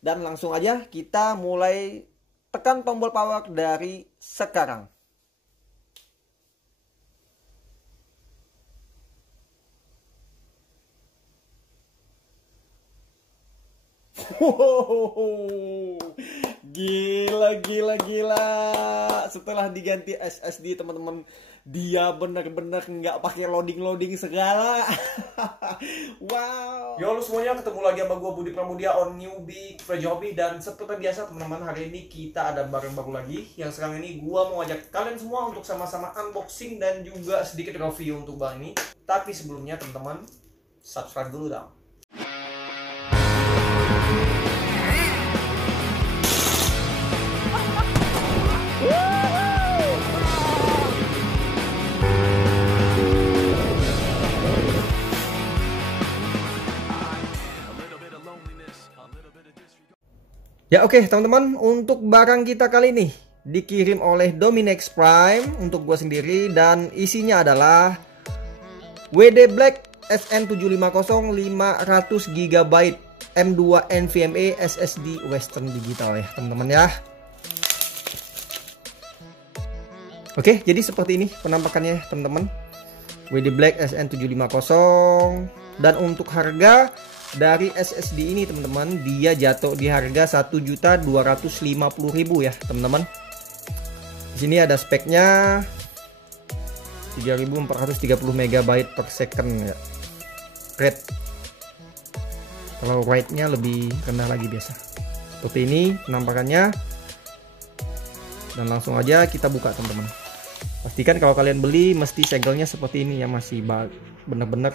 Dan langsung aja kita mulai tekan tombol power dari sekarang. Wow, gila. Setelah diganti SSD teman-teman, dia bener-bener nggak pakai loading segala. Wow. Yo, semuanya, ketemu lagi sama gue Budi Pramudia on Newbie Fresh Hobby. Dan seperti biasa teman-teman, hari ini kita ada barang baru lagi. Yang sekarang ini gue mau ajak kalian semua untuk sama-sama unboxing dan juga sedikit review untuk barang ini. Tapi sebelumnya teman-teman, subscribe dulu dong. Ya oke, teman-teman, untuk barang kita kali ini dikirim oleh Dominex Prime untuk gua sendiri dan isinya adalah WD Black SN750 500 GB M2 NVMe SSD Western Digital ya teman-teman ya. Oke, jadi seperti ini penampakannya teman-teman. WD Black SN750, dan untuk harga dari SSD ini teman-teman, dia jatuh di harga 1.250.000 ya teman-teman. Di sini ada speknya 3430 MB per second ya. Rate. Kalau write-nya lebih rendah lagi biasa. Seperti ini penampakannya. Dan langsung aja kita buka teman-teman. Pastikan kalau kalian beli mesti segelnya seperti ini ya, masih bener-bener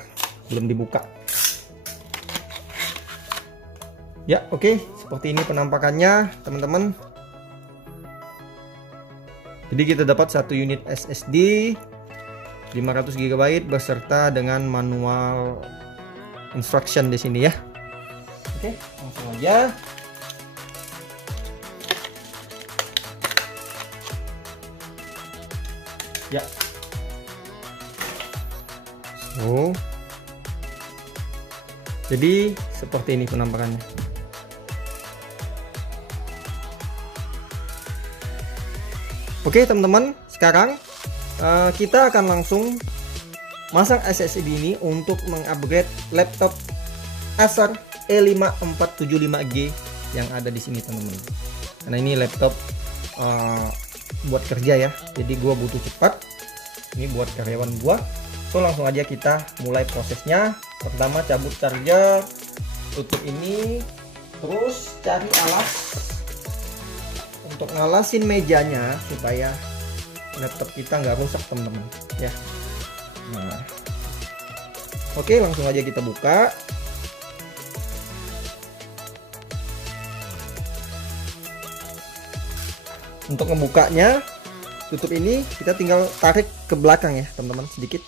belum dibuka. Ya oke, seperti ini penampakannya teman-teman. Jadi kita dapat satu unit SSD 500 GB beserta dengan manual instruction di sini ya. Oke, langsung aja. Ya. So, jadi seperti ini penampakannya. Oke teman-teman, sekarang kita akan langsung masang SSD ini untuk mengupgrade laptop Acer E5 475G yang ada di sini teman-teman. Karena ini laptop buat kerja ya, jadi gua butuh cepat. Ini buat karyawan gua. So langsung aja kita mulai prosesnya. Pertama cabut charger, tutup ini, terus cari alas untuk ngalasin mejanya supaya laptop kita nggak rusak teman-teman ya. Nah, oke, langsung aja kita buka. Untuk ngebukanya, tutup ini kita tinggal tarik ke belakang ya teman-teman sedikit.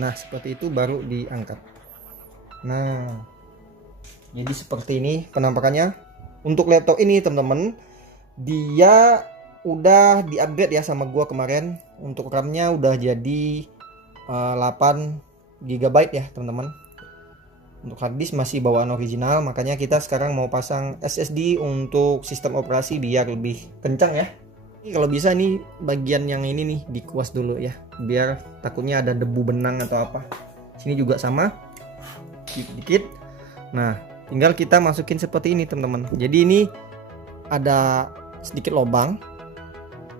Nah seperti itu baru diangkat. Nah jadi seperti ini penampakannya untuk laptop ini teman-teman. Dia udah di-upgrade ya sama gua kemarin. Untuk RAM-nya udah jadi 8 GB ya teman-teman. Untuk hard disk masih bawaan original, makanya kita sekarang mau pasang SSD untuk sistem operasi biar lebih kencang ya. Ini kalau bisa nih bagian yang ini nih dikuas dulu ya, biar takutnya ada debu benang atau apa. Sini juga sama, dikit-dikit. Nah tinggal kita masukin seperti ini teman-teman. Jadi ini ada sedikit lubang,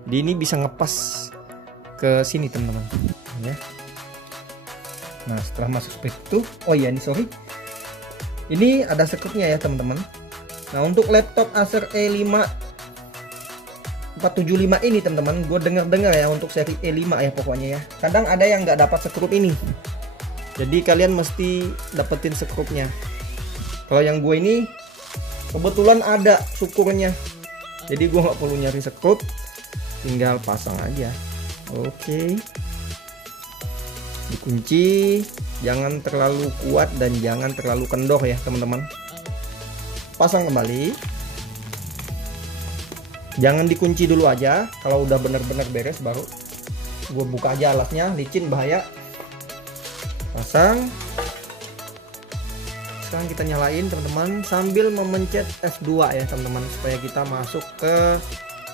jadi ini bisa ngepas ke sini teman-teman ya. Nah setelah masuk seperti itu, oh iya ini sorry, ini ada sekutnya ya teman-teman. Nah untuk laptop Acer E5 475 ini teman-teman, gue dengar ya untuk seri E5 ya pokoknya ya, kadang ada yang nggak dapat sekrup ini, jadi kalian mesti dapetin sekrupnya. Kalau yang gue ini kebetulan ada syukurnya, jadi gue nggak perlu nyari sekrup, tinggal pasang aja. Oke, dikunci, jangan terlalu kuat dan jangan terlalu kendor ya teman-teman. Pasang kembali, jangan dikunci dulu aja. Kalau udah bener-bener beres baru gue buka aja alasnya, licin bahaya. Pasang sekarang kita nyalain teman-teman sambil memencet F2 ya teman-teman, supaya kita masuk ke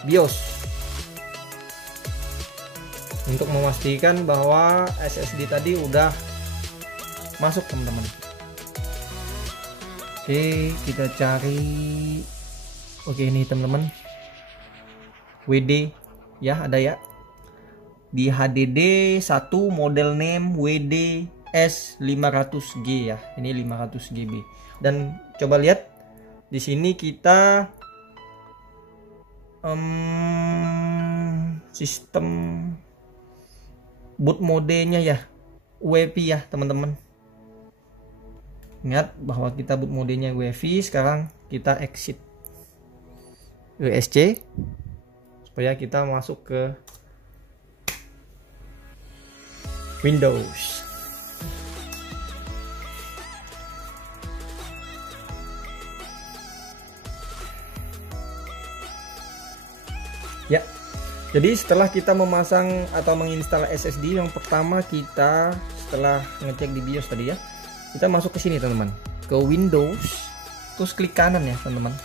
BIOS untuk memastikan bahwa SSD tadi udah masuk teman-teman. Oke, kita cari. Oke, ini teman-teman, WD ya, ada ya di HDD 1 model name WD S500G ya. Ini 500 GB. Dan coba lihat di sini kita sistem boot modenya ya UEFI ya teman-teman. Ingat bahwa kita boot modenya UEFI. Sekarang kita exit USC supaya kita masuk ke Windows. Ya, jadi setelah kita memasang atau menginstal SSD, yang pertama kita setelah ngecek di BIOS tadi ya, kita masuk ke sini teman-teman, ke Windows, terus klik kanan ya teman-teman.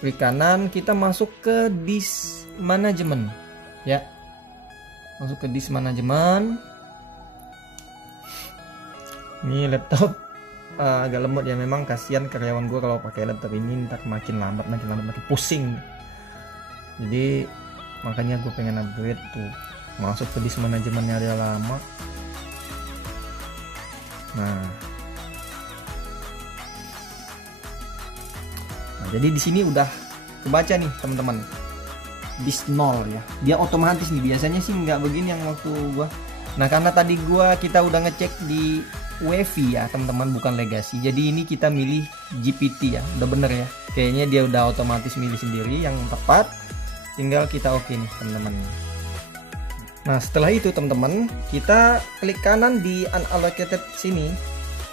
Klik kanan, kita masuk ke disk management ya. Masuk ke disk management. Ini laptop agak lemot ya, memang kasihan karyawan gue kalau pakai laptop ini ntar makin lambat makin pusing. Jadi makanya gue pengen upgrade tuh, masuk ke disk manajemennya dia lama. Nah, jadi di sini udah kebaca nih teman-teman, disk 0 ya, dia otomatis nih. Biasanya sih nggak begini yang waktu gua. Nah, karena tadi kita udah ngecek di UEFI ya teman-teman, bukan legacy, jadi ini kita milih GPT ya, udah bener ya, kayaknya dia udah otomatis milih sendiri yang tepat, tinggal kita oke nih teman-teman. Nah, setelah itu teman-teman, kita klik kanan di unallocated sini,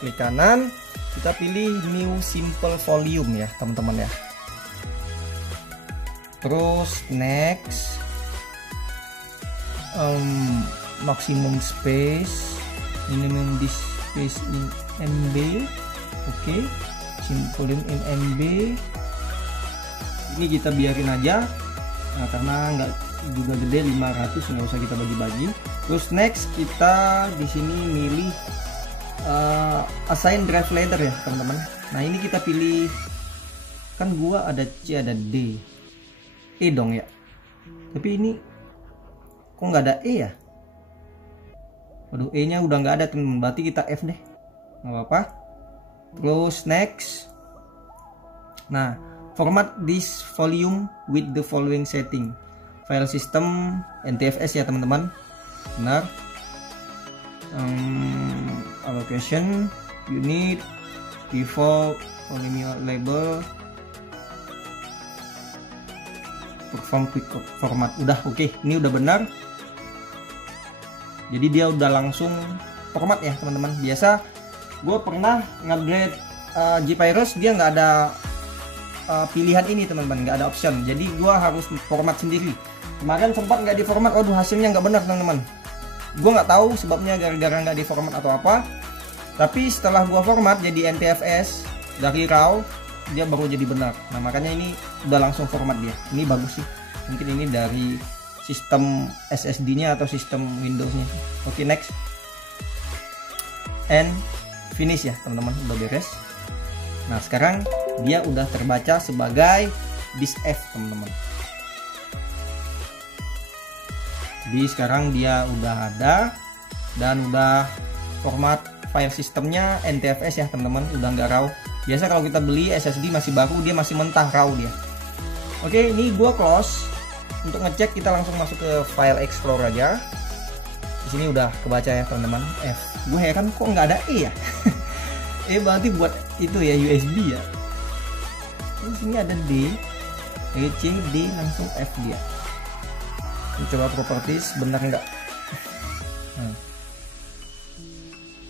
klik kanan, kita pilih new simple volume ya teman-teman ya. Terus next, maximum space, minimum disk space in MB. Oke, simple in MB. Ini kita biarin aja. Nah, karena nggak juga gede 500, nggak usah kita bagi-bagi. Terus next, kita di sini milih assign drive leader ya teman-teman. Nah, ini kita pilih, kan gua ada C ada D, E dong ya. Tapi ini kok nggak ada E ya? Waduh, E nya udah nggak ada teman-teman, berarti kita F deh, nggak apa-apa. Terus next. Nah, format this volume with the following setting. File system NTFS ya teman-teman, benar. Allocation unit default volume label perform quick format, udah oke. Ini udah benar, jadi dia udah langsung format ya teman-teman. Biasa gue pernah ngupgrade GPirus, dia nggak ada pilihan ini teman-teman, nggak ada option, jadi gue harus format sendiri. Kemarin sempat nggak di format, waduh hasilnya nggak benar teman-teman. Gue nggak tahu sebabnya, gara-gara nggak di format atau apa. Tapi setelah gue format jadi NTFS dari RAW, dia baru jadi benar. Nah, makanya ini udah langsung format dia. Ini bagus sih, mungkin ini dari sistem SSD nya atau sistem Windows nya. Oke, next and finish ya teman-teman, udah beres. Nah, sekarang dia udah terbaca sebagai disk F teman-teman. Jadi sekarang dia udah ada dan udah format file sistemnya NTFS ya teman-teman, udah nggak RAW. Biasa kalau kita beli SSD masih baru, dia masih mentah RAW dia. Oke, ini gua close. Untuk ngecek kita langsung masuk ke file explorer aja. Di sini udah kebaca ya teman-teman, F. Gue heran kok nggak ada E ya. E berarti buat itu ya, USB ya. Terus sini ada D, C, D, langsung F dia. Coba properties, benar nggak?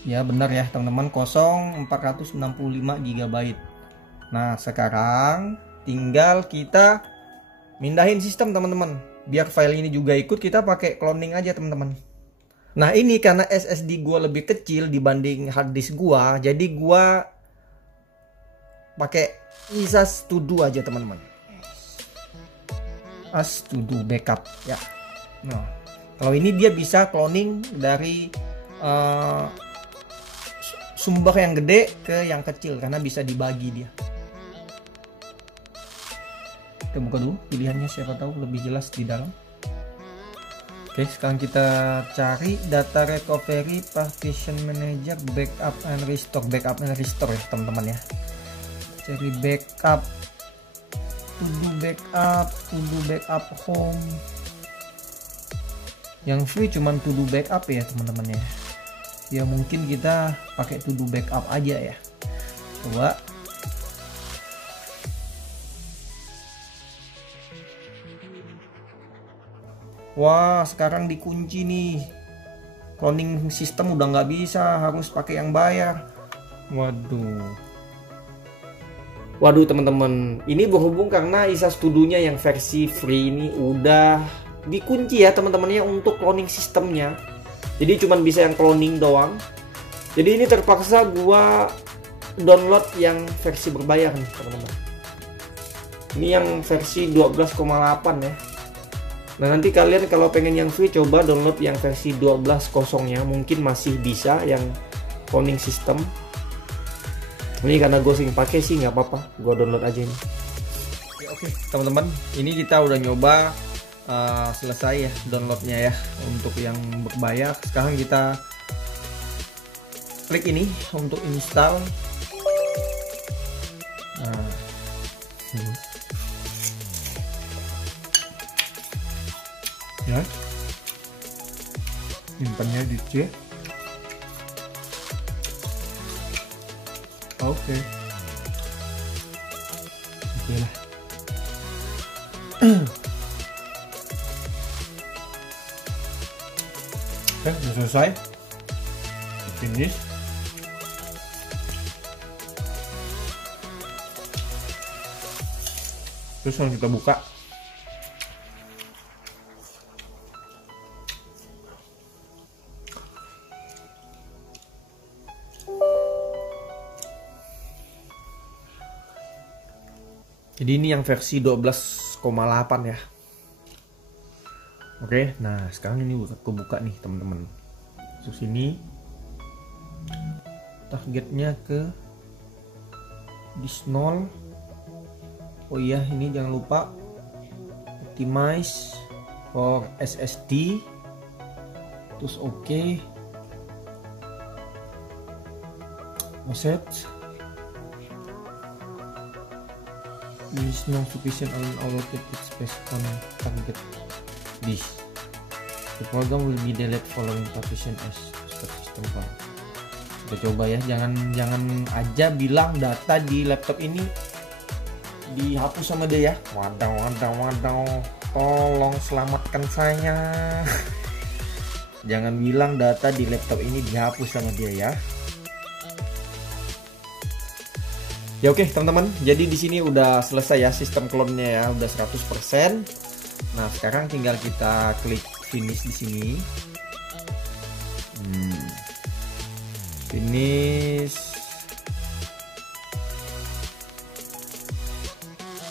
Ya benar ya teman-teman, 465 GB. Nah, sekarang tinggal kita mindahin sistem teman-teman. Biar file ini juga ikut, kita pakai cloning aja teman-teman. Nah ini karena SSD gua lebih kecil dibanding hard disk gua, jadi gua pakai ISAS to do aja teman-teman. As to do backup ya. Nah kalau ini dia bisa cloning dari sumber yang gede ke yang kecil karena bisa dibagi dia. Kita buka dulu pilihannya, siapa tahu lebih jelas di dalam. Oke, sekarang kita cari data recovery, partition manager, backup and restore. Backup and restore ya teman-teman ya. Cari backup, to do backup home. Yang free cuman to do backup ya teman-teman ya. Ya mungkin kita pakai to do backup aja ya. Coba. Wah, sekarang dikunci nih. Cloning sistem udah nggak bisa, harus pakai yang bayar. Waduh teman-teman, ini berhubung karena ISAS to-do-nya yang versi free ini udah dikunci ya teman-temannya untuk cloning sistemnya. Jadi cuman bisa yang cloning doang. Jadi ini terpaksa gua download yang versi berbayar nih teman-teman. Ini yang versi 12,8 ya. Nah nanti kalian kalau pengen yang free coba download yang versi 12.0-nya, mungkin masih bisa yang cloning system. Ini karena gue sering pakai sih nggak apa-apa, gue download aja ini. Oke teman-teman, ini kita udah nyoba selesai ya downloadnya ya untuk yang berbayar. Sekarang kita klik ini untuk install. Nah, ya simpannya di C. Oke lah. Oke, udah selesai. Finish. Terus langsung kita buka. Jadi ini yang versi 12,8 ya. Oke, nah sekarang ini kebuka nih teman-teman. Terus ini targetnya ke disk 0. Oh iya, ini jangan lupa optimize for SSD. Terus oke. Set. There is no sufficient allocated space on target disk. The program will be deleted following partition as system call. Kita coba ya, jangan aja bilang data di laptop ini dihapus sama dia ya. Wadaw, tolong selamatkan saya. Jangan bilang data di laptop ini dihapus sama dia ya. Ya oke teman-teman, jadi di sini udah selesai ya sistem clone-nya ya, udah 100%. Nah, sekarang tinggal kita klik finish di sini. Finish.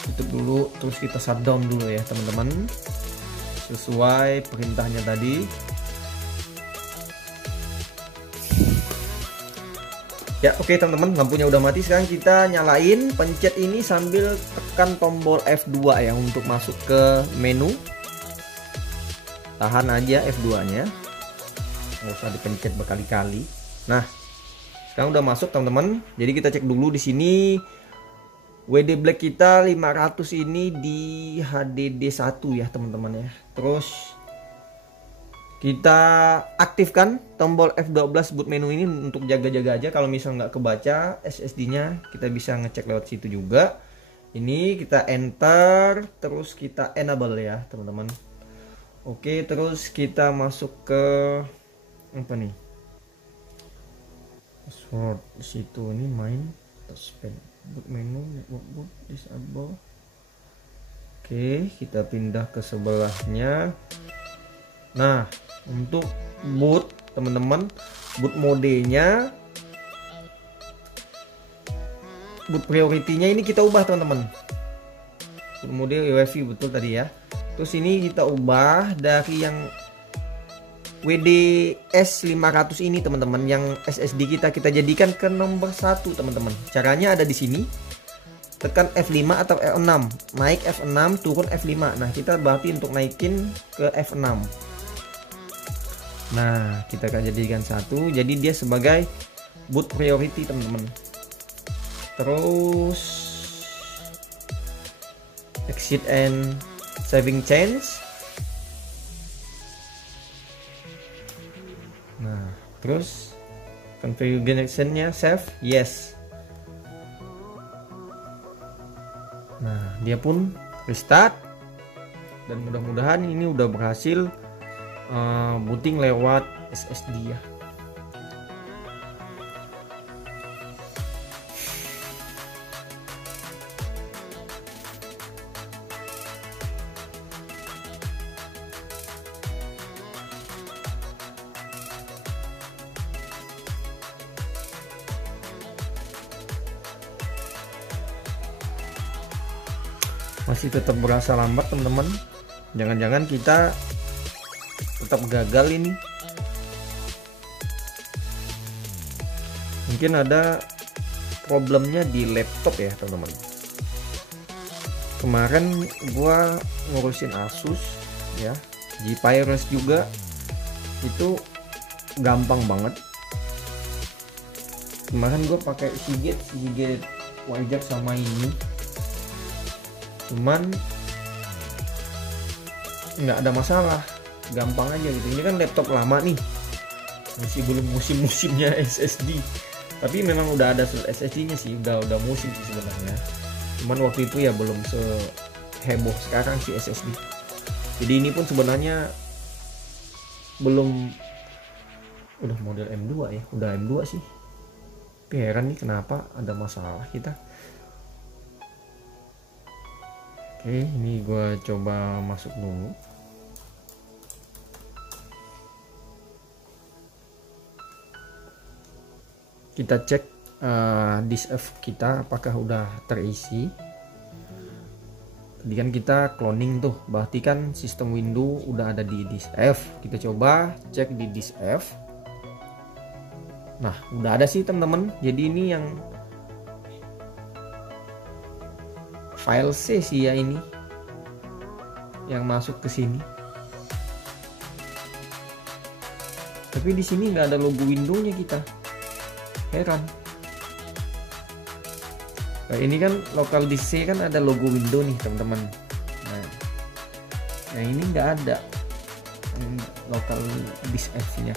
Tutup dulu, terus kita shutdown dulu ya teman-teman. Sesuai perintahnya tadi. Ya oke teman-teman, lampunya udah mati. Sekarang kita nyalain, pencet ini sambil tekan tombol F2 ya untuk masuk ke menu. Tahan aja F2 nya, nggak usah dipencet berkali-kali. Nah sekarang udah masuk teman-teman. Jadi kita cek dulu di sini WD Black kita 500 ini di HDD1 ya teman-teman ya. Terus kita aktifkan tombol F12 boot menu ini untuk jaga-jaga aja. Kalau misal nggak kebaca SSD-nya, kita bisa ngecek lewat situ juga. Ini kita enter, terus kita enable ya teman-teman. Oke, terus kita masuk ke apa nih? Password di situ, ini main touchpad boot menu, network boot disable. Oke, kita pindah ke sebelahnya. Nah, Untuk boot teman-teman, boot modenya, boot priority-nya ini kita ubah teman-teman. Boot mode UEFI betul tadi ya. Terus ini kita ubah dari yang WDS 500 ini teman-teman, yang SSD kita jadikan ke nomor 1 teman-teman. Caranya ada di sini. Tekan F5 atau F6, naik F6, turun F5. Nah, kita berarti untuk naikin ke F6. Nah, kita akan jadikan 1, jadi dia sebagai boot priority teman-teman. Terus exit and saving change. Nah, terus configuration-nya save, yes. Nah, dia pun restart, dan mudah-mudahan ini udah berhasil booting lewat SSD ya. Masih tetap berasa lambat teman-teman. Jangan-jangan kita tetap gagal ini. Mungkin ada problemnya di laptop ya teman-teman. Kemarin gua ngurusin Asus ya, G-Pyros juga, itu gampang banget. Kemarin gua pakai Seagate wajar sama ini, cuman nggak ada masalah, gampang aja gitu. Ini kan laptop lama nih, masih belum musim-musimnya SSD, tapi memang udah ada SSD nya sih, udah musim sih sebenarnya. Cuman waktu itu ya belum seheboh sekarang sih SSD. Jadi ini pun sebenarnya belum, udah model M2 ya, udah M2 sih. Tapi heran nih kenapa ada masalah kita. Oke, ini gua coba masuk dulu. Kita cek disk F kita apakah udah terisi. Tadi kan kita cloning tuh, berarti kan sistem Windows udah ada di disk F. Kita coba cek di disk F. Nah, udah ada sih teman-teman. Jadi ini yang file C sih ya, ini yang masuk ke sini. Tapi di sini nggak ada logo Windows-nya kita. Heran. Nah, ini kan local disk C kan ada logo Windows nih teman-teman. Nah, ini nggak ada local disk F-nya.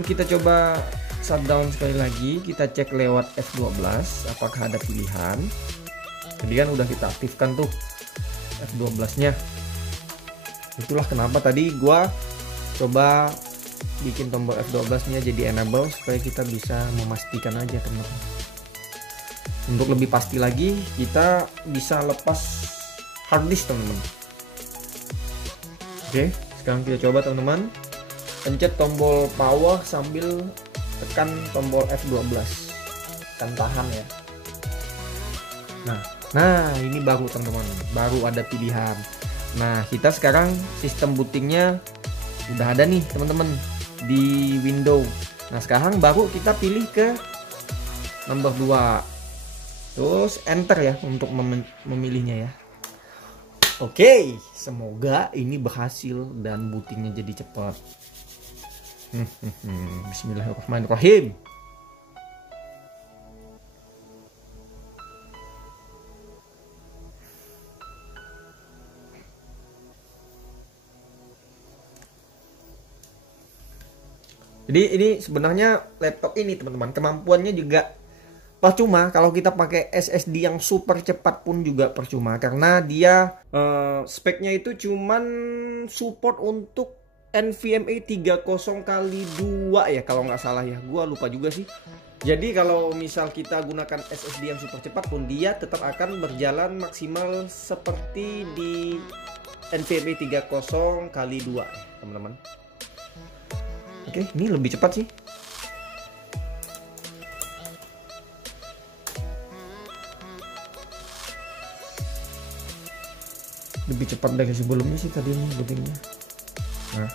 Kita coba shutdown sekali lagi. Kita cek lewat F12 apakah ada pilihan. Jadi kan udah kita aktifkan tuh F12-nya. Itulah kenapa tadi gua coba bikin tombol F12-nya jadi enable supaya kita bisa memastikan aja teman-teman. Untuk lebih pasti lagi, kita bisa lepas hard disk teman-teman. Oke, sekarang kita coba teman-teman. Pencet tombol power sambil tekan tombol F12. Tekan tahan ya. Nah, ini baru teman-teman, baru ada pilihan. Nah, kita sekarang sistem bootingnya udah ada nih teman-teman di Windows. Nah, sekarang baru kita pilih ke nomor 2. Terus enter ya untuk memilihnya ya. Oke, semoga ini berhasil dan bootingnya jadi cepat. Bismillahirrahmanirrahim. Jadi ini sebenarnya laptop ini teman-teman, kemampuannya juga percuma. Kalau kita pakai SSD yang super cepat pun juga percuma, karena dia speknya itu cuman support untuk NVMe 30x2 ya kalau nggak salah ya, gua lupa juga sih. Jadi kalau misal kita gunakan SSD yang super cepat pun dia tetap akan berjalan maksimal seperti di NVMe 30 kali 2 ya teman-teman. Oke, ini lebih cepat sih. Lebih cepat dari sebelumnya sih tadi ini bootingnya. Nah,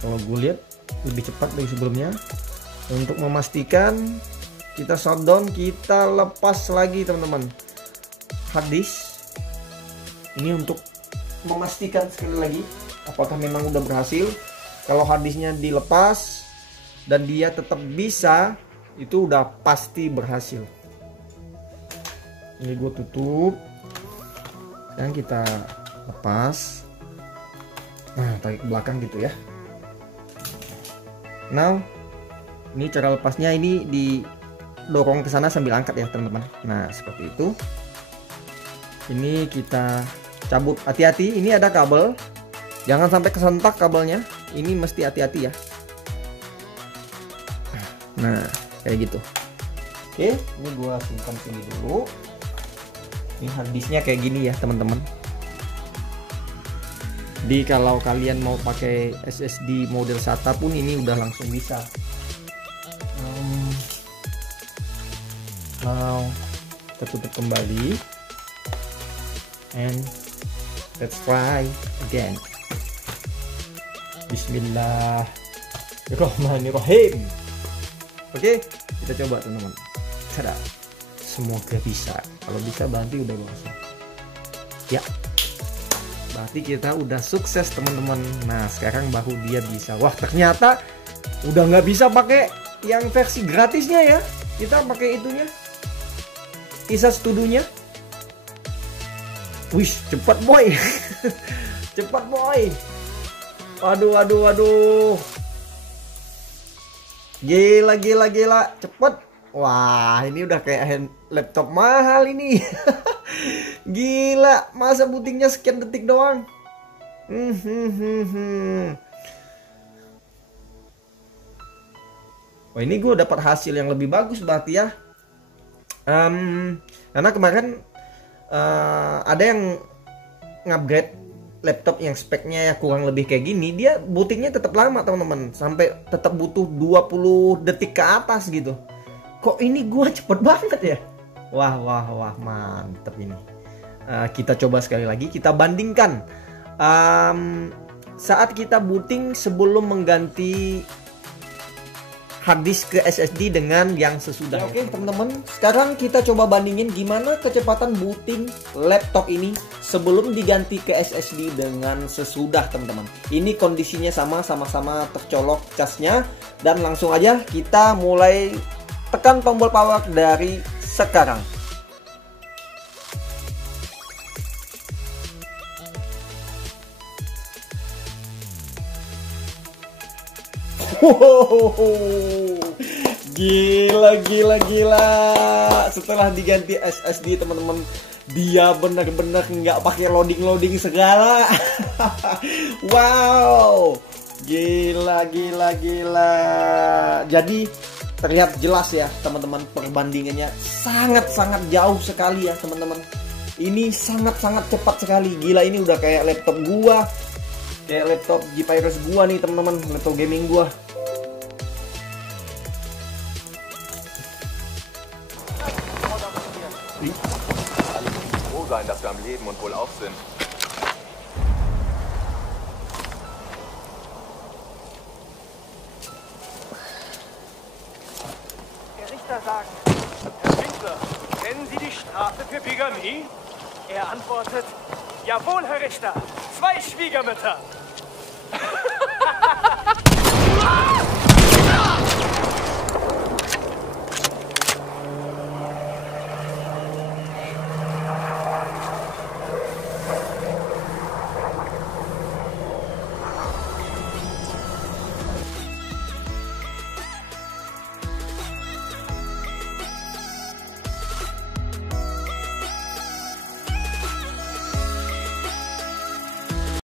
kalau gue lihat lebih cepat dari sebelumnya. Untuk memastikan kita shutdown, kita lepas lagi teman-teman hard disk ini untuk memastikan sekali lagi apakah memang udah berhasil. Kalau hard disknya dilepas dan dia tetap bisa, itu udah pasti berhasil. Ini gue tutup, sekarang kita lepas. Nah, tarik ke belakang gitu ya. Now, ini cara lepasnya, ini didorong ke sana sambil angkat ya teman-teman. Nah, seperti itu. Ini kita cabut, hati-hati, ini ada kabel. Jangan sampai kesentak kabelnya. Ini mesti hati-hati ya. Nah, kayak gitu. Oke, ini gua simpan sini dulu. Ini harddisknya kayak gini ya teman-teman. Jadi kalau kalian mau pakai SSD model SATA pun ini udah langsung bisa. Now kita tutup kembali and let's try again. Bismillahirrahmanirrahim. Oke, kita coba teman-teman. Tada. Semoga bisa. Kalau bisa berarti udah bagus. Ya, berarti kita udah sukses teman-teman. Nah, sekarang baru dia bisa. Wah, ternyata udah nggak bisa pakai yang versi gratisnya ya. Kita pakai itunya, Isa Studio-nya. Wih, cepat boy. Cepat boy. Waduh. Gila. Cepet. Wah, ini udah kayak laptop mahal ini. Gila, masa bootingnya sekian detik doang. Wah, ini gue dapat hasil yang lebih bagus berarti ya. Karena kemarin ada yang ngupgrade laptop yang speknya ya kurang lebih kayak gini, dia bootingnya tetap lama teman-teman, sampai tetap butuh 20 detik ke atas gitu. Kok ini gua cepet banget ya? Wah, mantep ini. Kita coba sekali lagi, kita bandingkan saat kita booting sebelum mengganti harddisk ke SSD dengan yang sesudah. Oke teman-teman, sekarang kita coba bandingin gimana kecepatan booting laptop ini sebelum diganti ke SSD dengan sesudah teman-teman. Ini kondisinya sama-sama tercolok casnya, dan langsung aja kita mulai tekan tombol power dari sekarang. Gila. Setelah diganti SSD teman-teman, dia benar-benar nggak pakai loading segala. Wow, gila. Jadi terlihat jelas ya teman-teman, perbandingannya sangat jauh sekali ya teman-teman. Ini sangat cepat sekali. Gila, ini udah kayak laptop gua, kayak laptop GeForce gua nih teman-teman, laptop gaming gua. Sein, dass wir am Leben und wohlauf sind. Der Richter sagt: Herr Winkler, kennen Sie die Strafe für Bigamie? Er antwortet: Jawohl, Herr Richter, 2 Schwiegermütter.